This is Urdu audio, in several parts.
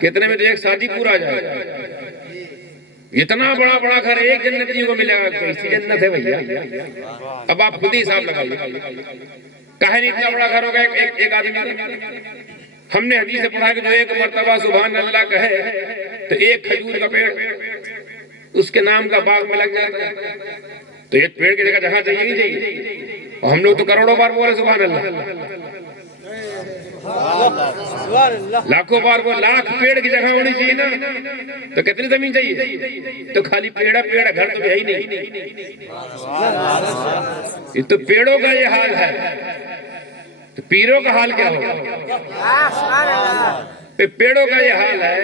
کتنے میں تو ایک شادی پورا جائے گا. اتنا بڑا بڑا گھر ایک جنتی کو ملے گا, کیسی جنت ہے بھیا. اب آپ خود ہی حساب لگائیے, کہے نہیں اتنا بڑا گھر ہوگا ایک آدمی کا. ہم نے حدیث سے پڑھا کہ جو ایک مرتبہ سبحان اللہ کہے تو ایک کھجور کا پیڑ اس کے نام کا باغ میں لگ جاتا ہے. تو ایک پیڑ کی جگہ جہاں چاہیے نہیں چاہیے, اور ہم لوگ تو کروڑوں بار بولے سبحان اللہ, لاکھوں بار بولے. لاکھ پیڑ کی جگہ ہونی چاہیے نا, تو کتنی زمین چاہیے؟ تو خالی پیڑا پیڑا, گھر تو ہے ہی نہیں. یہ تو پیڑوں کا یہ حال ہے, تو پیروں کا حال کیا ہوگا؟ پیڑوں کا یہ حال ہے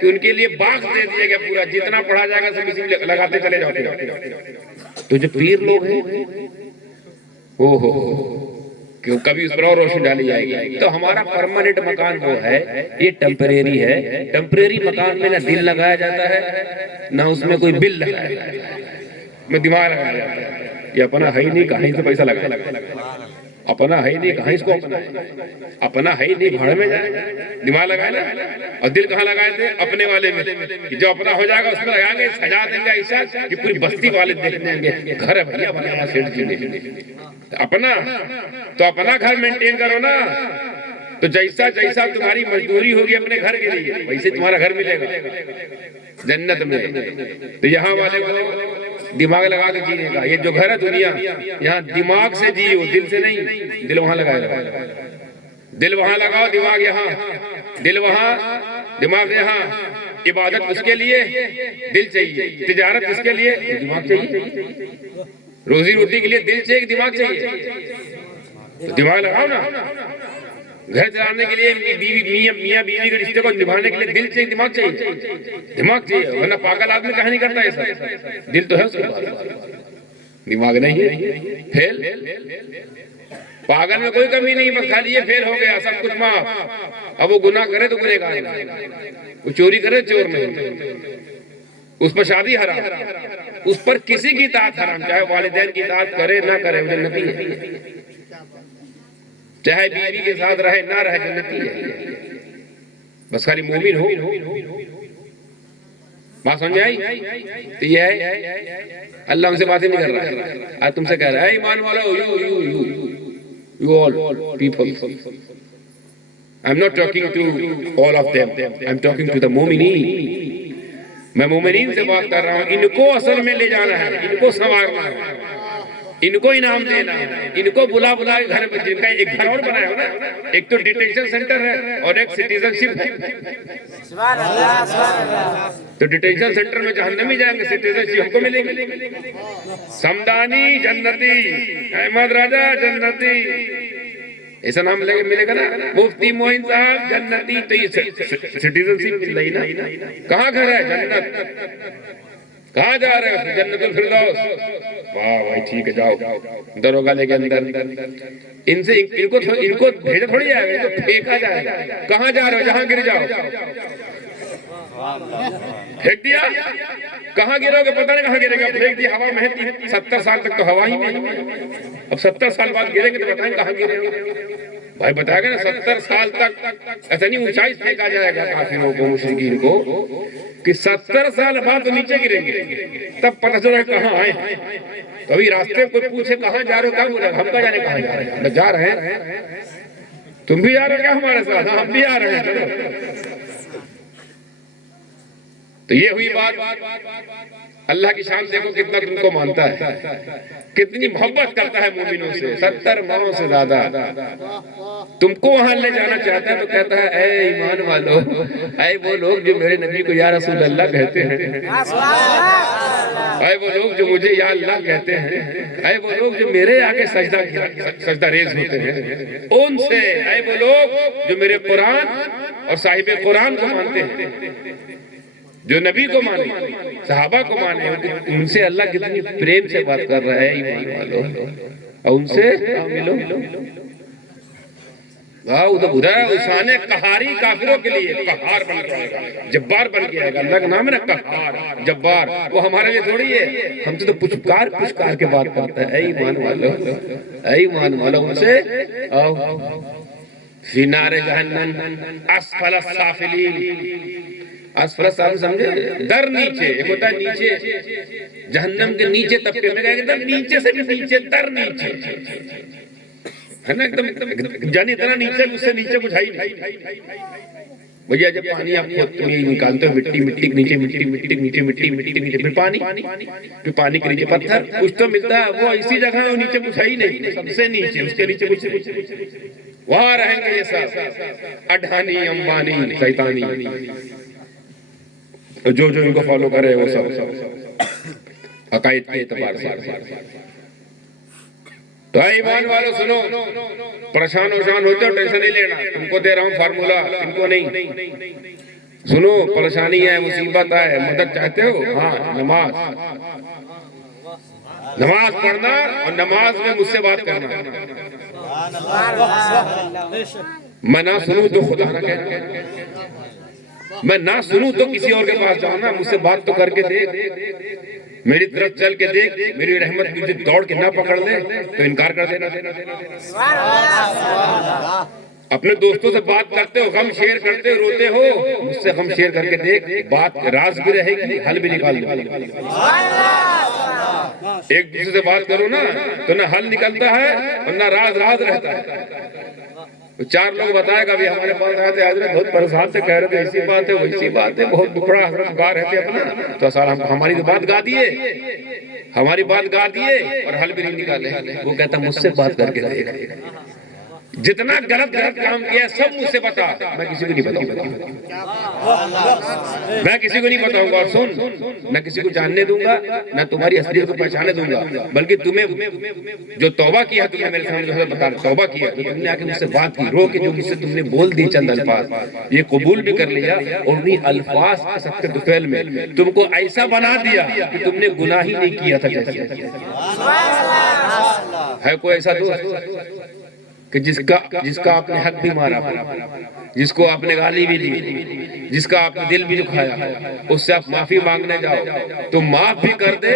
کہ ان کے لیے باغ دے دیا گیا پورا, جتنا پڑھا جائے گا سب اسی میں لگاتے چلے جاؤ. تو جو پیر لوگ ہیں کہ کبھی اس پر اور روشنی ڈالی جائے گی. تو ہمارا پرماننٹ مکان وہ ہے, یہ ٹیمپریری ہے. ٹیمپریری مکان میں نہ دل لگایا جاتا ہے نہ اس میں کوئی بل لگایا جاتا ہے, میں دماغ لگایا جاتا ہے. یہ اپنا ہے ہی نہیں, کہیں سے پیسہ لگایا, اپنا ہے ہی نہیں, کہیں اس کو اپنا ہے ہی نہیں, بھاڑ میں جائے. دماغ لگائے نا, اور دل کہاں لگائے تھے؟ اپنے والے میں. جو اپنا ہو جائے گا اس میں لگائیں گے, سجا دیں گے ایسا کہ پوری بستی والے دیکھ دیں گے گھر ہے بھیا بنایا سیٹ جی نے. اپنا تو اپنا گھر مینٹین کرو نا, تو جیسا جیسا تمہاری مزدوری ہوگی اپنے گھر کے لیے ویسے تمہارا گھر ملے گا جنت میں. تو یہاں والے کو دماغ لگا کے جینے کا. یہ جو گھر ہے دنیا, یہاں دماغ سے جیو, دل سے نہیں. دل وہاں لگائے, دل وہاں لگاؤ, دماغ یہاں. دل وہاں, دماغ یہاں. عبادت اس کے لیے دل چاہیے, تجارت اس کے لیے دماغ چاہیے, روزی روٹی کے لیے دل چاہیے, دماغ چاہیے. تو دماغ لگاؤ نا. گھر چلانے کے لیے میاں بیوی کے رشتے کو نبھانے کے لیے دل چاہیے, دماغ چاہیے. دماغ چاہیے, ورنہ پاگل آدمی کہاں نہیں کرتا ایسا. دل تو ہے اس کے پاس, دماغ نہیں ہے. فیل, پاگل میں کوئی کمی نہیں, بس خالی یہ فیل ہو گیا, سب کچھ معاف. اب وہ گناہ کرے تو گنہگار نہیں, وہ چوری کرے چور نہیں, اس پر شادی حرام, اس پر کسی کی اطاعت حرام, چاہے والدین کی اطاعت کرے نہ کرے وہ جنتی ہے. چاہے بیوی کے ساتھ رہے نہ رہے جنتی ہے, بس خالی مومن ہو. بات سمجھ آئی؟ تو یہ ہے اللہ ہم سے باتیں نہیں کر رہا ہے, آج تم سے کہہ رہا ہے ایمان والو, you all people. I'm not talking to all of them, I'm talking to the مومنین. میں مومنین سے بات کر رہا ہوں. ان کو اصل میں لے جانا ہے, ان کو سنوارنا ہے, ان کو انعام دینا ہے, ان کو بلا بلا کے گھر میں, جن کا ایک گھر اور بنایا ہو نا, ایک تو ڈیٹینشن سینٹر ہے اور ایک سٹیزن شپ ہے. تو ڈیٹینشن سینٹر میں جہنمی جائیں گے, سٹیزن شپ ہم کو ملے گی. سمدانی جنتی, احمد راجہ جنتی, ایسا نام ملے گا نا. مفتی موین صاحب جنتی, تو یہ سٹیزن شپ مل رہی نا. کہاں گھر ہے؟ جنت. کہاں جا رہے ہو؟ جنت الفردوس. واہ بھائی ٹھیک ہے, جاؤ دروگا لے کے اندر. ان سے ان کو بھیجا تھوڑی جائے گا, ان کو پھینکا جائے گا. کہاں جا رہے ہو؟ جہاں گر جاؤ. پھینک دیا, کہاں گرو گے پتہ نہیں کہاں گرے گا. پھینک دیا ہوا میں, 70 سال تک تو ہوا ہی میں. اب 70 سال بعد گریں گے تو بتائیں کہاں گرے ہو. بھائی بتایا گا نا 70 سال تک ایسا نہیں اونچائی سے پھینکا جائے گا کافروں کو, مشرکین کو, کہ 70 سال بعد نیچے گریں گے, تب پتہ چلا کہاں آئے. کبھی راستے میں کوئی پوچھے کہاں جا رہے ہو, کہاں بولے ہم کا جانے کہاں جا رہے ہیں, جا رہے ہیں. تم بھی جا رہے ہو کیا ہمارے ساتھ؟ ہم بھی آ رہے ہیں. تو یہ ہوئی بات. اللہ کی شان دیکھو کتنا تم کو مانتا ہے, کتنی محبت کرتا ہے مومنوں سے, 70 ماہوں سے زیادہ. تم کو وہاں لے جانا چاہتا ہے تو کہتا ہے اے ایمان والو, اے وہ لوگ جو میرے نبی کو یا رسول اللہ کہتے ہیں, اے وہ لوگ جو مجھے یا اللہ کہتے ہیں, اے وہ لوگ جو میرے آگے سجدہ ریز ہوتے ہیں, ان سے, اے وہ لوگ جو میرے قرآن اور صاحب قرآن کو مانتے ہیں, جو نبی کو مانے, صحابہ کو مانے, ان سے اللہ کتنی پریم سے بات کر رہا ہے ایمان والو. اور ان سے ملو. ادھر اسان قہاری کافروں کے لیے قہار بن کے آئے گا, جبار بن کے آئے گا. اللہ کا نام ہے نا قہار, جبار. وہ ہمارے لیے تھوڑی ہے, ہم سے تو پچکار کے بات کرتا ہے. اے ایمان والو, اے ایمان والو, ان سے آؤ. فی نار جہنم اسفل السافلین. اسفل السافلین سمجھے؟ در نیچے. ایک ہوتا ہے نیچے جہنم کے نیچے طبقے میں، ایک دم نیچے سے بھی نیچے، در نیچے ہے نا، ایک دم جانی اتنا نیچے، اس سے نیچے کچھ ہے ہی نہیں. بھیا جب پانی آپ خود نکالتے ہو، مٹی مٹی کے نیچے، مٹی مٹی کے نیچے، مٹی مٹی کے نیچے، پھر پانی، پھر پانی کے نیچے پتھر، کچھ تو ملتا ہے. وہ اسی جگہ ہے، نیچے کچھ ہے ہی نہیں، سب سے نیچے، اس کے نیچے کچھ وہاں رہیں گے یہ سب اڈھانی، امبانی، شیطانی، جو ان کو فالو کرے وہ سب عقائد کے اعتبار سے. تو اے ایمان والو سنو، پریشان ہوتے ہو، ٹینشن نہیں لینا. تم کو دے رہا ہوں فارمولا، تم کو نہیں. سنو، پریشانی ہے، مصیبت ہے، مدد چاہتے ہو؟ ہاں، نماز پڑھنا، اور نماز میں مجھ سے بات کرنا. میں نہ سنوں تو خدا نہ کہنا، میں نہ سنوں تو کسی اور کے پاس جاؤں نا. مجھ سے بات تو کر کے دیکھ، میری طرف چل کے دیکھ. میری رحمت مجھے دوڑ کے نہ پکڑ لے تو انکار کر دینا. اپنے دوستوں سے بات کرتے ہو، غم شیئر کرتے ہو، روتے ہو، مجھ سے غم شیئر کر کے دیکھ. بات راز بھی رہے گی، حل بھی نکال دے. ایک دوسرے سے بات کرو نا تو نہ حل نکلتا ہے اور نہ راز رہتا ہے. چار لوگ بتائے گا بھی ہمارے پاس آئے تھے، حضرت بہت پریشان سے کہہ رہے تھے، ایسی بات ہے ویسی بات ہے، بہت بکڑا حضرت گا رہے تھے اپنا. تو سر ہماری بات گا دیے، ہماری بات گا دیے اور حل بھی نہیں نکالے. وہ کہتا مجھ سے بات کر کے دیکھ، جتنا غلط کام کیا سب مجھ سے بتا. میں کسی کو نہیں بتاؤں گا، میں کسی کو نہیں بتاؤں گا. اور سن، نہ کسی کو جاننے دوں گا، نہ تمہاری اصلیت کو پہچانے دوں گا. بلکہ تمہیں جو توبہ کیا، تم نے میرے سامنے بتا توبہ کیا، جو تم نے آ کے مجھ سے بات کی، رو کے جو مجھ سے تم نے بول دی چند الفاظ، یہ قبول بھی کر لیا. اور انہیں الفاظ کے سب دفعل میں تم کو ایسا بنا دیا کہ تم نے گناہ ہی نہیں کیا تھا. جیسے ہے کوئی ایسا دوست کہ جس کا آپ نے حق بھی مارا، جس کو آپ نے گالی بھی دی، جس کا آپ نے دل بھی دکھایا، اس سے آپ معافی مانگنے جاؤ تو معاف بھی کر دے،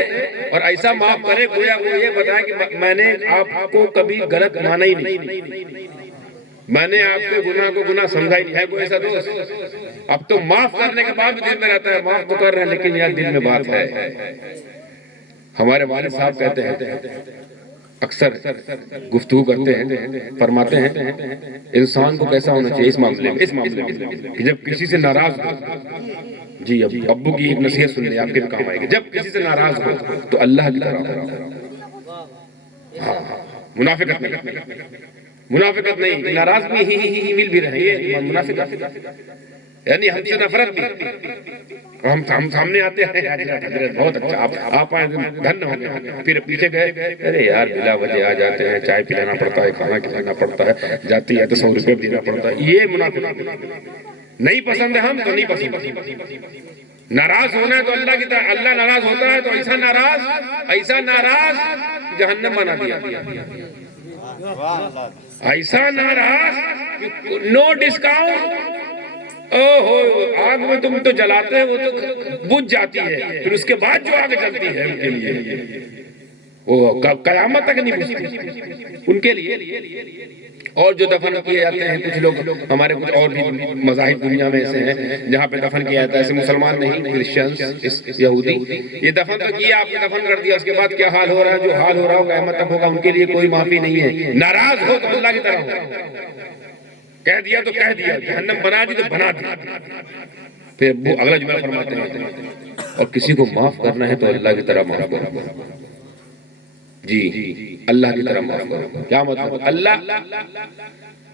اور ایسا معاف کرے گویا وہ یہ بتائے کہ میں نے آپ کو کبھی غلط مانا ہی نہیں، میں نے آپ کے گناہ کو گناہ سمجھا ہی نہیں. ہے کوئی ایسا دوست؟ اب تو معاف کرنے کے بعد بھی دل میں رہتا ہے، معاف تو کر رہے ہیں لیکن یار دل میں بات ہے. ہمارے والد صاحب کہتے ہیں، اکثر گفتگو کرتے ہیں، فرماتے ہیں انسان کو کیسا ہونا چاہیے اس معاملے میں کہ جب کسی سے ناراض ہو، جی ابو کی ایک نصیحت سن لیں، آپ کے بھی کام آئے گی. جب کسی سے ناراض ہو تو اللہ کی طرح ہو. ہاں، منافقت نہیں، ناراض بھی مل بھی رہے، یہ منافقت یعنی ہم سے نفرت بھی. ہم سامنے آتے ہیں، حضرت بہت اچھا، آپ آئے دھن ہو گئے. پھر پیچھے گئے، ارے یار بلا وجہ آ جاتے ہیں، چائے پلانا پڑتا ہے، کھانا کھلانا پڑتا ہے، جاتی ہے تو 100 روپے دینا پڑتا ہے. یہ منافقت نہیں پسند ہے، ہم تو نہیں پسند. ناراض ہونا ہے تو اللہ کی طرح، اللہ ناراض ہوتا ہے تو ایسا ناراض جہنم بنا دیا. ایسا ناراض نو ڈسکاؤنٹ. آگ میں تم تو جلاتے ہیں، وہ تو بجھ جاتی ہے، پھر اس کے بعد جو آگ جلتی ہے ان کے لیے وہ قیامت تک نہیں بجھتی ان کے لیے. اور جو دفن کیے جاتے ہیں، کچھ لوگ ہمارے کچھ اور بھی مذاہب دنیا میں ایسے ہیں جہاں پہ دفن کیا جاتا ہے، ایسے مسلمان نہیں، کرسچنز، یہودی، یہ دفن تو کیا، آپ نے دفن کر دیا، اس کے بعد کیا حال ہو رہا ہے؟ جو حال ہو رہا ہو قیامت تک ہوگا، ان کے لیے کوئی معافی نہیں ہے. ناراض ہو تو اللہ کی طرح ہو، کہہ دیا تو کہہ دیا، جہنم بنا دی تو بنا دی. پھر وہ اگلا جملہ فرماتے ہیں، اور کسی کو معاف کرنا ہے تو اللہ کی طرح معاف کرو. جی اللہ کی طرح معاف کرو. کیا مطلب؟ اللہ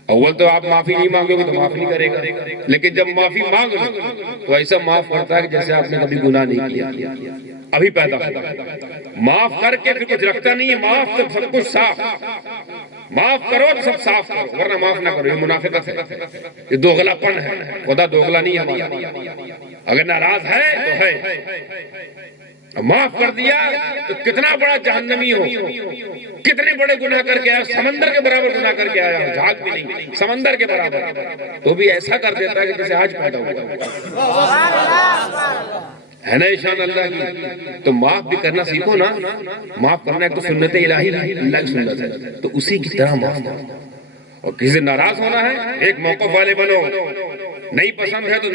اول تو آپ معافی نہیں مانگو گے تو معاف نہیں کرے گا، لیکن جب معافی مانگ لو تو ایسا معاف کرتا ہے کہ جیسے آپ نے کبھی گناہ نہیں کیا، ابھی پیدا ہوتا ہے. معاف کر کے پھر کچھ رکھتا نہیں ہے، معاف تو سب کچھ صاف. معاف کرو تو سب صاف کرو، ورنہ معاف نہ کرو. یہ منافقت ہے، یہ دوغلا پن ہے. خدا دوغلا نہیں ہے، اگر ناراض ہے تو ہے. معاف کر دیا تو کتنا بڑا جہنمی ہو، کتنے بڑے گناہ کر کے آیا، سمندر کے برابر گناہ کر کے آیا، جھاگ بھی نہیں، سمندر کے برابر، تو بھی ایسا کر دیتا ہے کہ جیسے آج پیدا ہوا ہے نا. شان اللہ کی. تو معاف بھی کرنا سیکھو نا. معاف کرنا ایک تو سنت الہی، اللہ کی سنت ہے، تو اسی کی طرح معاف کرو. اور کسی سے ناراض ہونا ہے، ایک موقف والے بنو، نہیں پسند ہے تو